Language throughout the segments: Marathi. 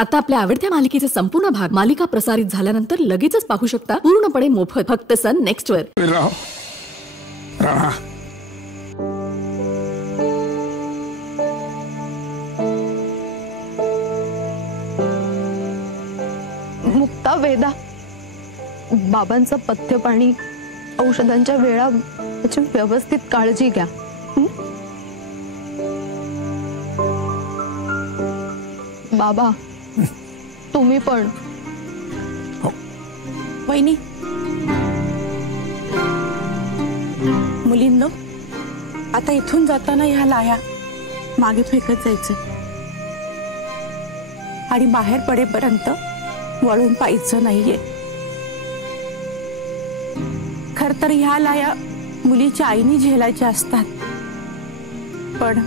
आता आपल्या आवडत्या मालिकेचे संपूर्ण भाग मालिका प्रसारित झाल्यानंतर लगेचच पाहू शकता पूर्णपणे मोफत फक्त सन नेक्स्ट वर. मुक्ता, वेदा, बाबांचं पथ्य पाणी औषधांच्या वेळा याची व्यवस्थित काळजी घ्या. बाबा तुम्ही पण. वहिनी, मुलींनो, आता इथून जाताना ह्या लाया मागे फेकत जायचं आणि बाहेर पडेपर्यंत वळून पाहायचं नाहीये. खर तर ह्या लाया मुलीच्या आईने झेलायच्या असतात, पण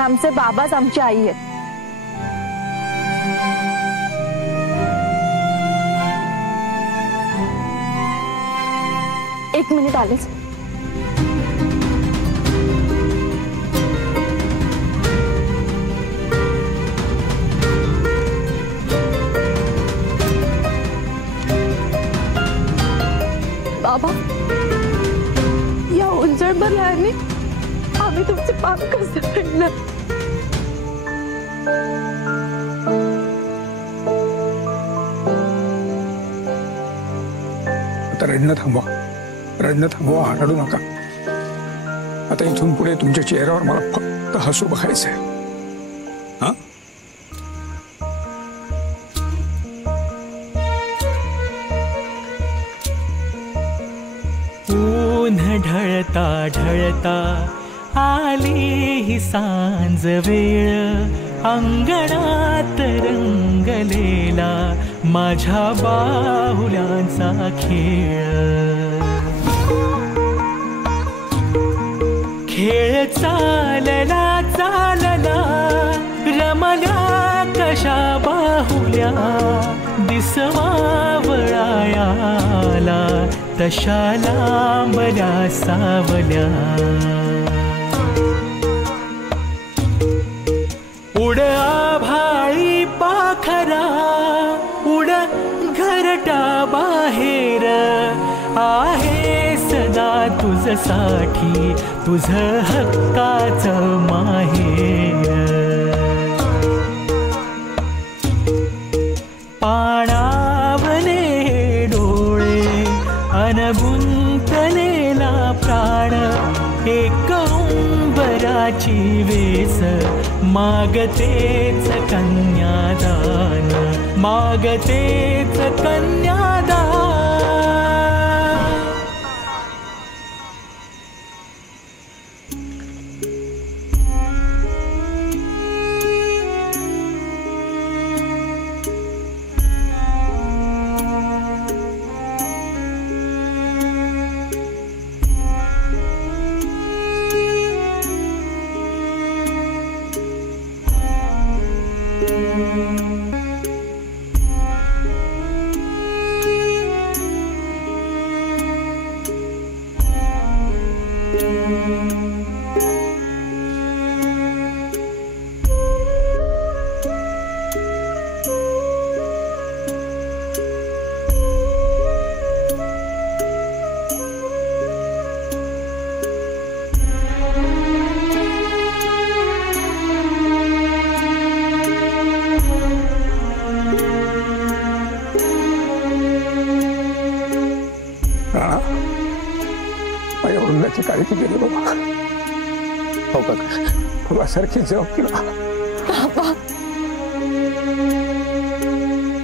आमचे बाबाच आमची आई आहेत. एक मिनिट आलेच. बाबा, या उंजळभर लायाने आम्ही तुमचे पाप कसे फेडले. आता रडणं थांबवा, रडू नका. आता इथून पुढे तुमच्या चेहऱ्यावर मला फक्त हसू बघायचंय. हा, ढळता ढळता आली ही सांज वेळ, अंगणात रंगलेला माझ्या बाहुल्यांचा खेळ. खेळ चालला चालला रमल्या कशा बाहुल्या, दिसवावळायाला तशा लांबल्या सावल्या. उड आभाळी पाखरा, उड घरटा बाहेर, आहे सदा तुझसाठी तुझ हक्काचं माहेर. पाणावले डोळे अन गुंतलेला प्राण, एक उंबराची वेस मागतेच कन्यादान, मागतेच कन्यादान. माझ्या वडिलांची काळजी केली बाबा. हो का, फुलासारखी जप केला.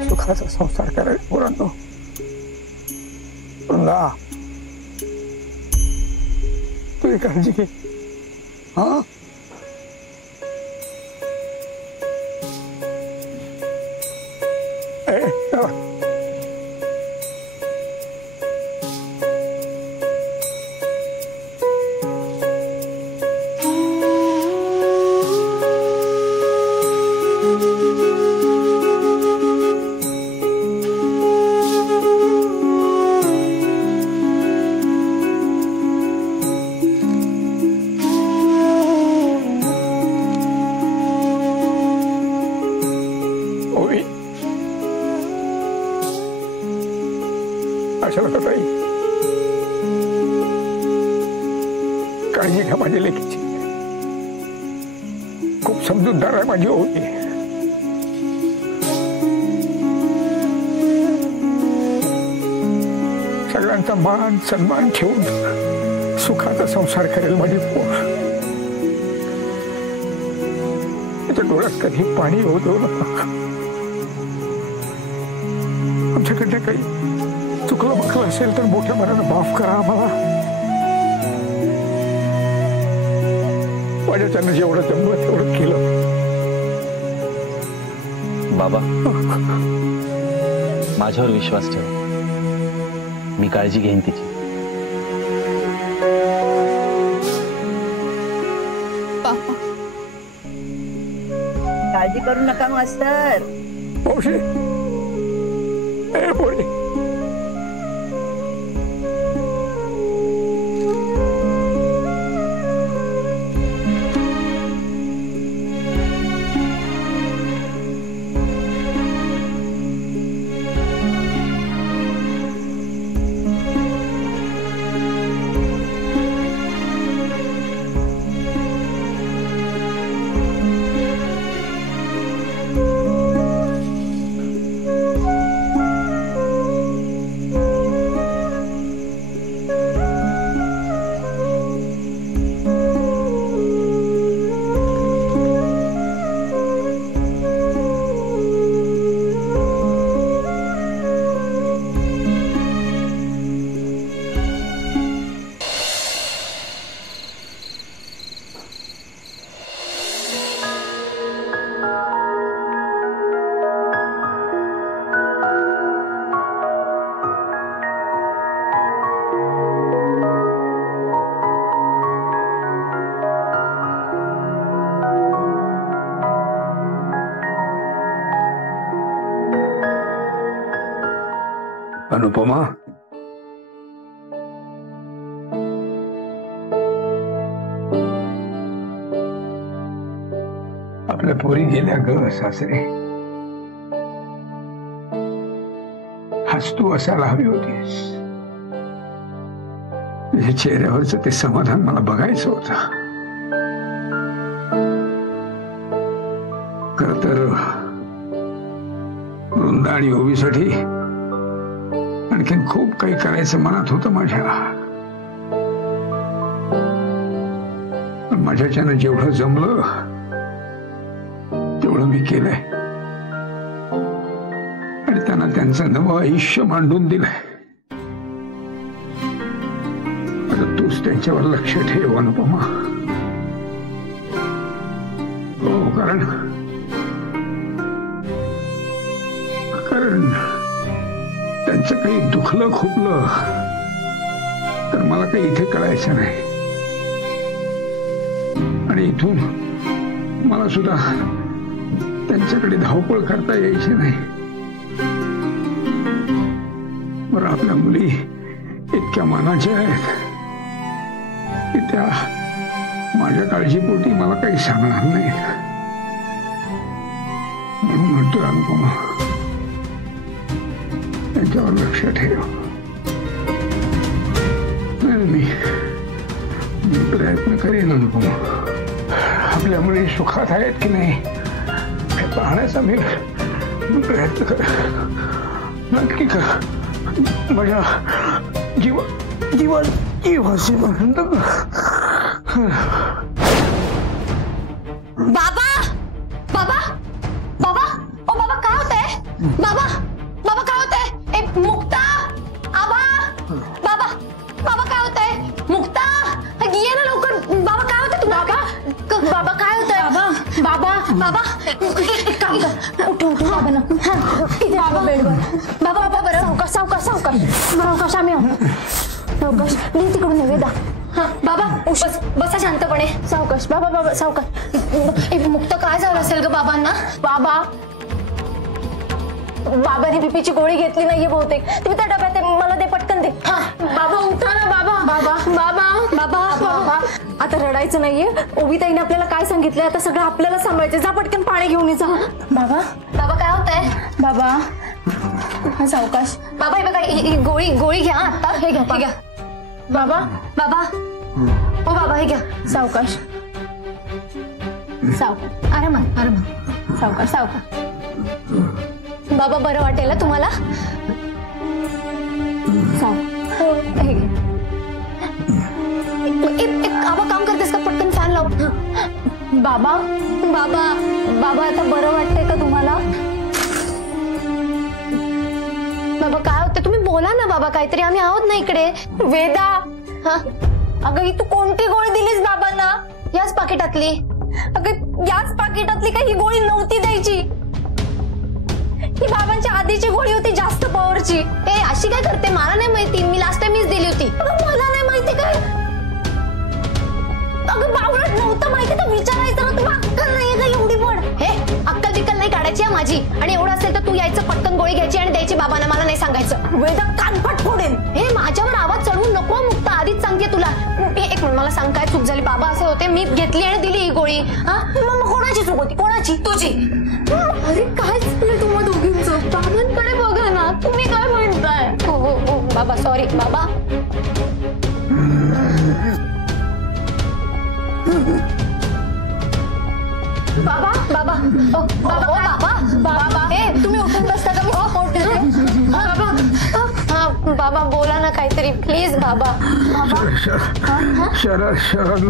सुखाचा संसार करायला पोरांनो. वृंदा, तुझी काळजी घे. हा, खूप समजूतदार आहे माझी ओवी. सगळ्यांचा मान सन्मान ठेवून सुखाचा संसार करेल माझी पोर. त्याच्या डोळ्यात कधी पाणी येऊ देऊ नका. आमच्याकडनं काही चुकलं बकलं असेल तर मोठ्या मनानं माफ करा आम्हाला. माझ्याच्यानं जेवढं जमलं तेवढं केलं. बाबा, माझ्यावर विश्वास ठेव, मी काळजी घेईन तिची. काळजी करू नका मास्तर. मावशी, ए पोरी, अनुपमा, आपल्या पोरी गेल्या ग सासरे. हसतू असायला हवी होतीस. तुझ्या चेहऱ्यावरचं ते समाधान मला बघायचं होतं. खरं तर वृंदा आणि ओवीसाठी आणखीन खूप काही करायचं मनात होतं माझ्या. पण माझ्याच्यानं जेवढं जमलं तेवढं मी केलंय आणि त्यांना त्यांचं नवं आयुष्य मांडून दिलंय. आता तूच त्यांच्यावर लक्ष ठेव अनुपमा. हो, कारण त्यांचं काही दुखलं खुपलं तर मला काही इथे कळायचं नाही. आणि इथून मला सुद्धा त्यांच्याकडे धावपळ करता यायची नाही. बरं, आपल्या मुली इतक्या मानाच्या आहेत की त्या माझ्या काळजीपोटी मला काही सांगणार नाही. म्हणून म्हणतोय अनुपमा, त्यांच्यावर लक्ष ठेव. मी प्रयत्न करेन अनुपमा. आपल्या मुली सुखात आहेत की नाही हे पाहण्याचा मी प्रयत्न करेन. नक्की कर. माझ्या जीवाची बाबा बाबा बाबा ओ बाबा काय होतंय? बाबा बाबा काय होतंय? ए मुक्ता, आबा, बाबा बाबा काय होतंय? मुक्ता, ये ना लवकर. बाबा काय होतंय तुम्हाला? बाबा काय होतंय? बाबा बाबा काम कर. उठ बाबा ना. इथे बाबा बेडवर. बाबा बाबा बरं. सावकाश सावकाश सावकाश सावकाश. आम्ही सावकाश. मी तिकडून वेदा. बाबा बसा शांतपणे. सावकाश बाबा. बाबा सावकाश. मुक्त काय झालं असेल ग बाबांना? बाबा बाबांनी बीपीची गोळी घेतली नाहीये बहुतेक. तुम्ही त्या डब्यात मला दे, पटकन दे. बाबा उठा ना बाबा. बाबा बाबा बाबा बाबा आता रडायचं नाहीये. ओवीताईने आपल्याला काय सांगितलंय, आता सगळं आपल्याला सांभाळायचं. जा पटकन पाणी घेऊन ये जा. बाबा बाबा काय होतंय? बाबा सावकाश. बाबा हे बघा, गोळी घ्या आता. हे घ्या बाबा. बाबा ओ बाबा हे घ्या. सावकाश. सावकाश, आरामात आरामात, सावकाश सावकाश. बाबा बरं वाटेल ना तुम्हाला? हो, हे घे. एक आबा काम करतेस का? पटकन फॅन लाव. बाबा बाबा बाबा आता बरं वाटतंय का तुम्हाला? बाबा काय होतं? तुम्ही बोला ना बाबा काहीतरी, आम्ही आहोत ना इकडे. वेदा, अगं ही तू कोणती गोळी दिलीस बाबांना? याच पाकिटातली. अगं याच पाकिटातली का? ही गोळी नव्हती द्यायची. ही बाबांची आधीची गोळी होती जास्त पॉवरची. ए अशी काय करते? मला नाही माहिती, मी लास्ट टाइम मीच दिली होती. मला नाही माहिती काय? अगं बावळट नव्हतं माहिती तर विचारायचं ना. तुला अक्कल नाहीये का एवढी पण? हे अक्कल बिक्कल नाही काढायची आहे माझी. आणि एवढं असेल तर तू यायचं, पटकन गोळी घ्यायची आणि द्यायची बाबांना. मला नाही सांगायचं. वेदा कानफाट फोडेन. हे माझ्यावर आवाज चढवू नको मुक्ता, आधीच सांगते तुला. एक मिनिट, मला सांग काय चूक झाली? बाबा असे होते, मी घेतली आणि दिली ही गोळी. मग कोणाची चूक होती? कोणाची? तुझी. अरे काय झालं तुम्हा दोघींचं? बाबांकडे बघा ना, तुम्ही काय म्हणताय? हो हो हो बाबा, सॉरी बाबा. बाबा बाबा बाबा बाबा बाबा, ए तुम्ही उठून बसता का? मी सपोर्ट देते. बाबा बाबा बोला ना काहीतरी प्लीज बाबा. शरद शरद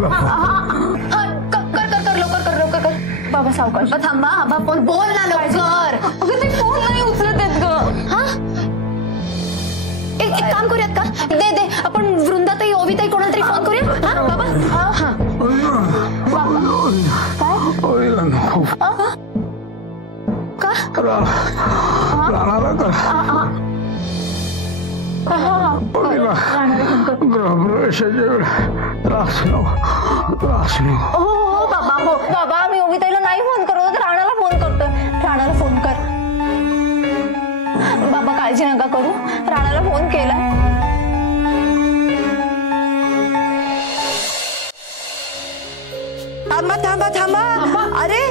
कर लवकर कर. बाबा सावकाश. थांबा आबा, फोन बोल ना लवकर. अगं ते फोन नाही उचलत आहेत ग. हा एक काम करूयात का? दे आपण वृंदाताई, ओविताई कोणाला तरी फोन करूया. हा बाबा. हा गृहप्रवेशाच्या त्रास नको. हो बाबा, हो बाबा, मी ओविताईला नाही फोन करत, राणाला फोन करतो. राणाला फोन कर बाबा, काळजी नका करू. राणाला फोन केला. थांबा थांबा थांबा. अरे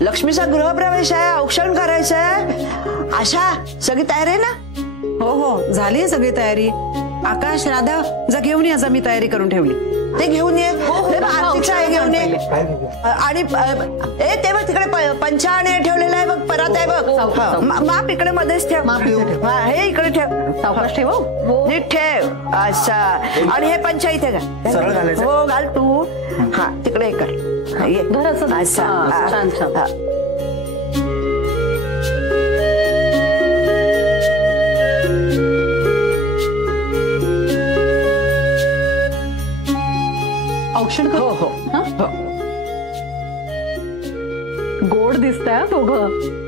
लक्ष्मीचा गृहप्रवेश आहे, औक्षण करायचंय. आशा सगळी तयारी आहे ना? हो हो झाली आहे सगळी तयारी. आकाश, राधा जा घेऊन या, जा मी तयारी करून ठेवली. ते घेऊन ये. आरतीचं आहे घेऊन ये. आणि ते बघ तिकडे पंचा आणि ठेवलेला आहे बघ, परात आहे बघ. माप इकडे मध्येच ठेव. हे इकडे ठेव. सावकाश ठेव. नीट ठेव. अच्छा. आणि हे पंचा इथे घाल. हो घाल तू. हा तिकडे हे कर. अच्छा छान छान. औक्षण कर. हो हो. गोड दिसतंय दोघं.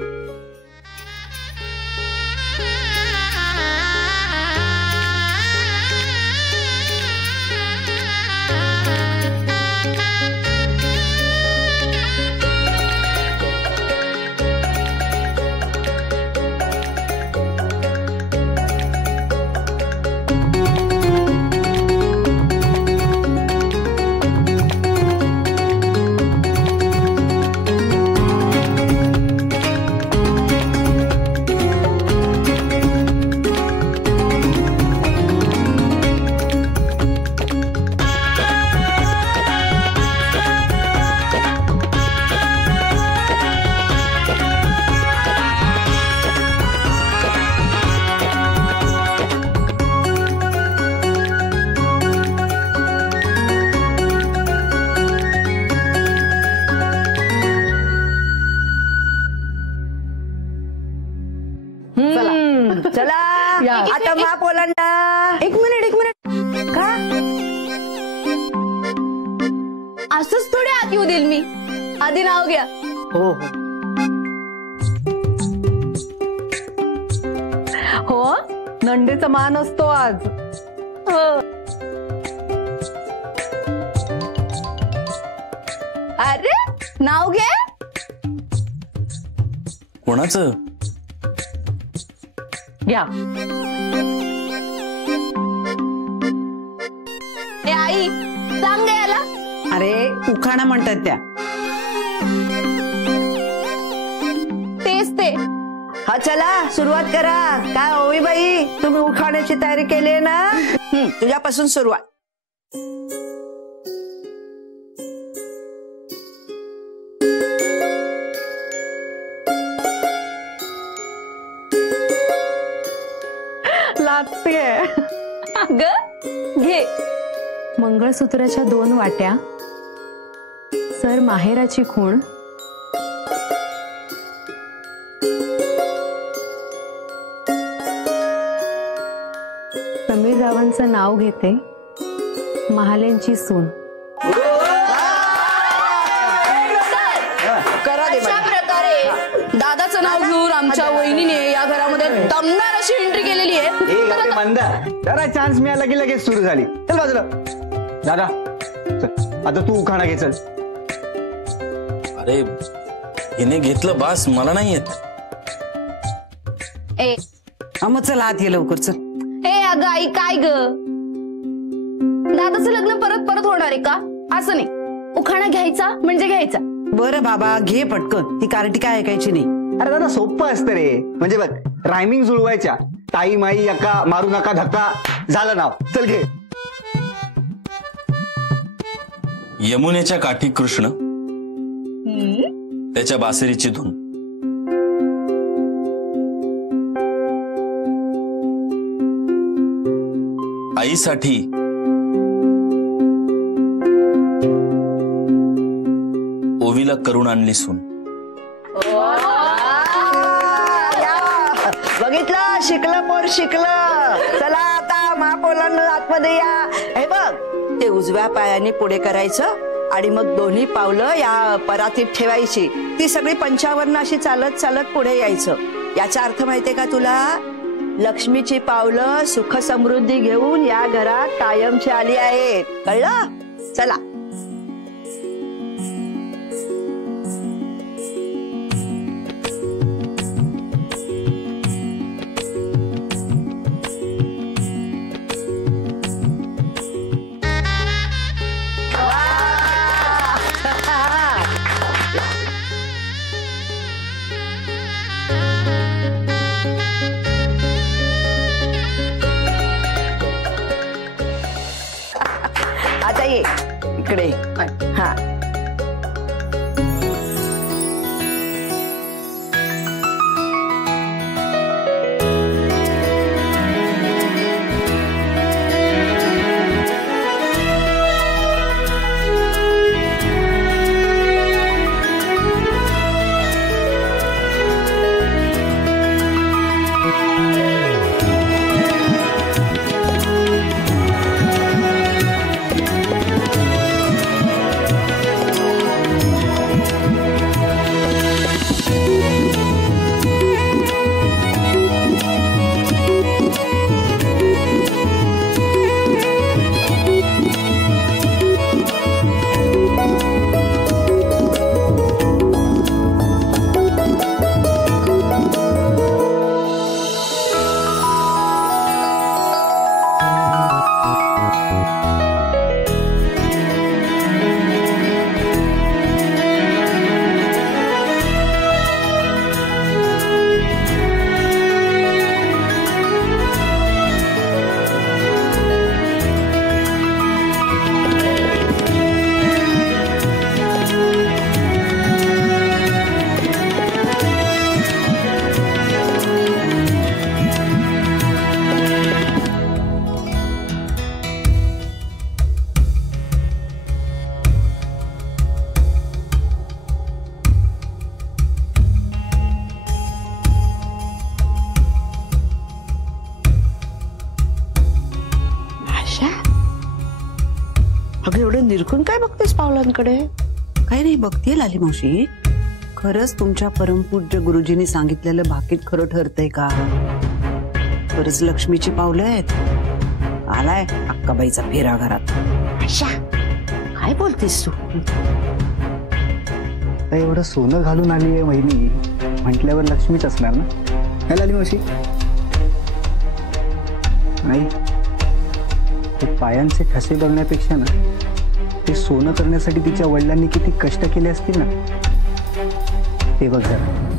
चला आता माप ओलांडा. एक मिनिट का? असंच थोडे आत येऊ देईल मी. आधी नाव घ्या. हो हो नंदेचा मान असतो आज. हो. अरे नाव घे. कोणाचं? घ्या. ए आई सांग गे याला. अरे उखाणा म्हणतात त्या. तेच ते. हा चला सुरुवात करा. काय ओवीबाई तुम्ही उखाण्याची तयारी केली आहे ना? तुझ्यापासून सुरुवात. लाजते. ग घे. मंगळसूत्राच्या 2 वाट्या, सर माहेराची खूण, समीर रावांचं नाव घेते, महालेंची सून. अशा प्रकारे दादाचं नाव घेऊन आमच्या वहिनीने या घरामध्ये दमदार अशी एंट्री केलेली आहे. मंदा जरा चान्स मिळाला की लगेच सुरू झाली. चल बाजूला. दादा चल, आता तू उखाणा घे. चल. अरे हिने घेतलं बास, मला नाही येत. ए मग चल आत ये लवकर. चल. ए अगं आई काय ग, दादाचं लग्न परत परत होणार आहे का? असं नाही, उखाणा घ्यायचा म्हणजे घ्यायचा. बरं बाबा घे पटकन, ती कार्टी काय ऐकायची नाही. अरे दादा सोपं असतं रे. म्हणजे बघ, रायमिंग जुळवायच्या. ताई माई यका मारू नका धक्का, झालं नाव. चल घे. यमुनेच्या काठी कृष्ण, त्याच्या बासरीची धून. आईसाठी ओवीला करून आणली सून. बघितलं, शिकलं पोर शिकलं. चला आता महापौरांना आतमध्ये या. हे बघ, ते उजव्या पायाने पुढे करायचं आणि मग दोन्ही पावलं या परातीत ठेवायची. ती सगळी पंचावन्न अशी चालत चालत पुढे यायचं. याचा अर्थ माहितीये का तुला? लक्ष्मीची पावलं सुख समृद्धी घेऊन या घरात कायमची आली आहेत. कळलं? चला. आता ये इकडे. हा अगं एवढं निरखून काय बघतेस पावलांकडे? काही नाही बघतीये लाली मावशी. खरंच तुमच्या परमपूज्य गुरुजींनी सांगितलेलं भाकीत खरं ठरतंय का? खरंच लक्ष्मीची पावलं आहेत. आलाय अक्काबाईचा फेरा घरात. आशा काय बोलतेस तू? एवढं सोनं घालून आली आहे वहिनी म्हटल्यावर लक्ष्मीच असणार ना? काय लाली मावशी? नाही, ते पायांचे ठसे बघण्यापेक्षा ना ते सोनं करण्यासाठी तिच्या वडिलांनी किती कष्ट केले असतील ना ते बघ जरा.